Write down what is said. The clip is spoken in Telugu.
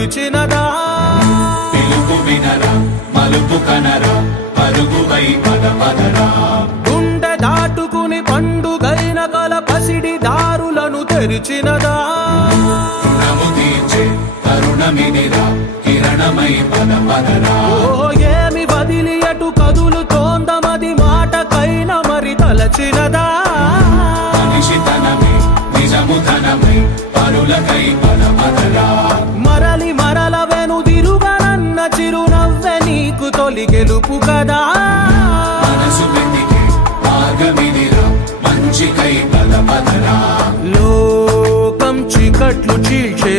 పిలిచినదా పిలుపు వినరా మలుపు కనరా పరుగువై పద పదరా గుండె దాటుకుని పండుగైన కల పసిడి దారులను తెరిచినదా రుణము తీర్చే తరుణమిదిరా కిరణమై పద పదరా ఓ ఏమి వదిలి అటు కదులుతోందమది మాటకైన మరి తలచినదా మనిషితనమే నిజముతనమై పరులకై పద పదరా మరలి మరల వెనుదిరుగనన్న చిరునవ్వె నీకు తొలి గెలుపు కదా మనసు వెతికే మార్గమిదిరా మంచికై పద పదరా లోకం చీకట్లు చీల్చే